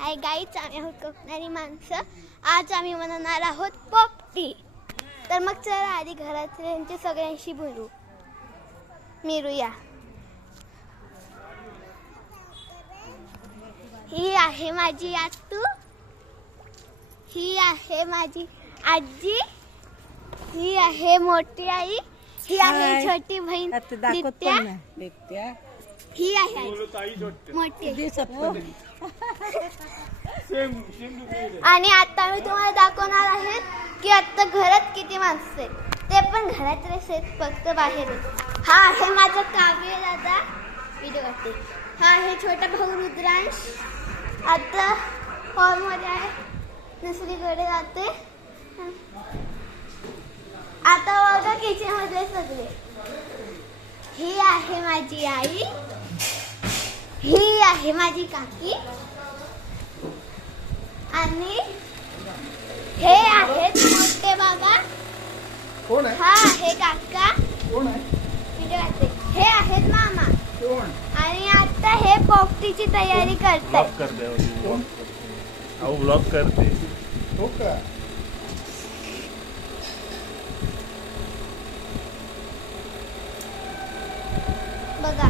Hi guys, आम्ही आहोत कोकणारी माणसं. आज आम्ही बनवणार आहोत पोपटी. तर मग चला आधी घरातल्यांची सगळ्यांशी मिळूया. ही आहे माझी आतू, ही आहे माझी आजी, ही आहे मोठी आई, ही आहे छोटी बहीण दित्या, ही आहे मोठी. आणि आता मी तुम्हाला दाखवणार आहे की आता घरात किती माणसं आहेत. ते पण घरातलेच आहेत, फक्त बाहेर आहेत. हा आहे माझा काव्य दादा, व्हिडिओ करते. हा आहे छोटा भाऊ रुद्रांश, आता हॉलमध्ये आहे, दुसरीकडे जाते. आता बघा किचन मध्ये सगळे. ही आहे माझी आई, ही आहे माझी काकी, आणि हे आहेत मोठे बाबा. कोण आहे? हा आहे काका. कोण आहे? हे आहेत मामा. कोण? आणि आता हे पोपटीची तयारी करतात. ब्लॉग करते. हो का? बघा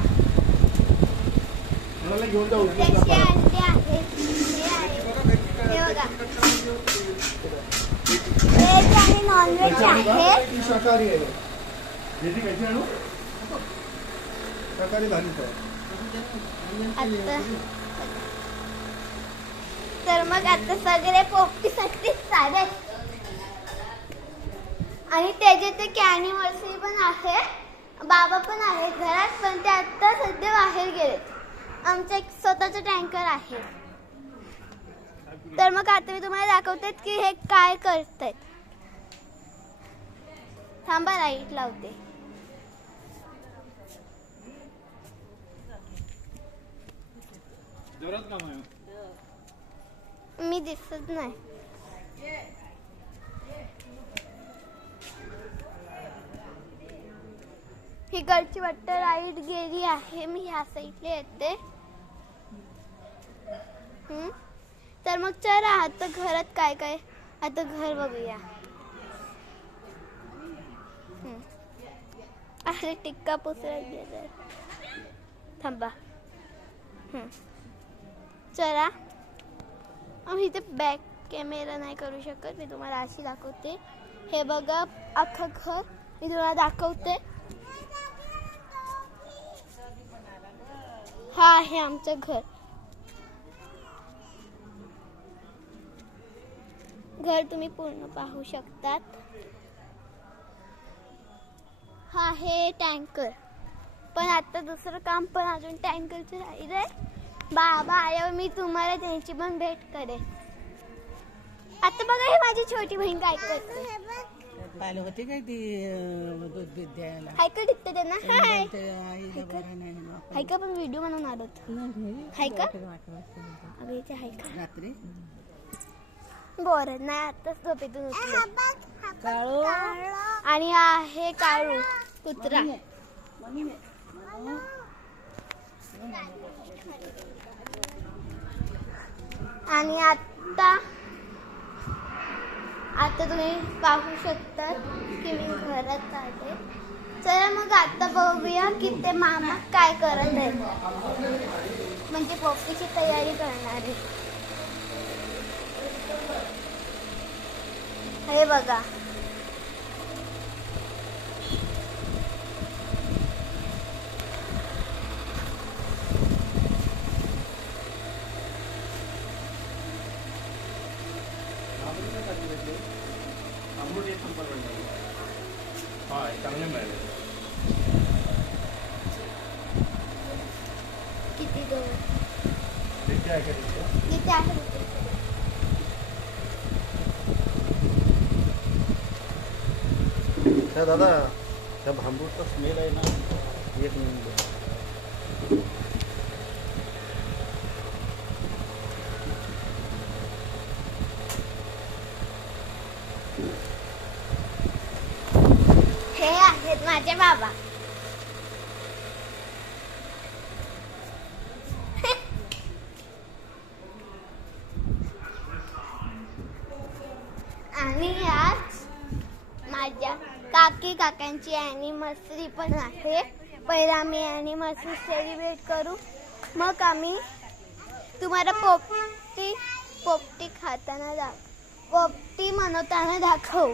मला घेऊन जाऊ. त्याचे अंडे आहेत, हे आहे, हे बघा. हे जे आहे नॉनव्हेज आहे, शाकाहारी आहे. कशी आणू? शाकाहारी भाजी तर मग आता सगळे पोपटीसाठी साधे. आणि त्याचे ते कॅनिव्हर्सरी पण आहे, बाबा पण आहेत घरात, पण ते आता सध्या बाहेर गेलेत. आमचा एक स्वतःचा टँकर आहे. तर मग आता मी तुम्हाला दाखवते की हे काय करतायत. थांबा, लाईट लावते. मी दिसत नाही. ही गडची वाटत लाईट गेली आहे. मी ह्या साईडला येते. तर मग चला आता घरात काय काय, आता घर बघूया. अरे टिक्का पुसत गेला. थांबा. चला, आम्ही इथे बॅक कॅमेरा नाही करू शकत, मी तुम्हाला अशी दाखवते. हे बघा अख्खं घर मी तुम्हाला दाखवते. हा आहे आमचं घर. घर तुम्ही पूर्ण पाहू शकतात. हा आहे टँकर. पण आता दुसरं काम पण अजून टँकरचं राहिलंय. बाबा आल्यावर मी तुम्हाला त्यांची पण भेट करेन. आता बघा, हे माझी छोटी बहीण काय करते. होती काय ती दूध बीत द्यायला. हाय का दिसते त्यांना. हाय हाय का, पण व्हिडिओ बनवणार आहोत. हाय का अगं इथे हाय का रात्री बरं नाही, आताच झोपेतून उठले. काळू आणि हा आहे काळू कुत्रा. आणि आता तुम्ही पाहू शकता की मी घरात आले. चला मग आता बघूया की ते मामा काय करत आहेत, म्हणजे पोपटीची तयारी करणार आहे. हे बघा, चांगले मिळाले. किती दोन इथे आहे का तिथे? इथे आहे. त्या दादा, त्या भांबूचा स्मेल आहे ना, एक मिनिट. हे आहेत माझे बाबा. आणि आज माझ्या काकांची अॅनिव्हर्सरी पण आहे. पहिला आम्ही अॅनिव्हर्सरी सेलिब्रेट करू, मग आम्ही तुम्हाला पोपटी पोपटी खाताना पोपटी मनवताना दाखवू.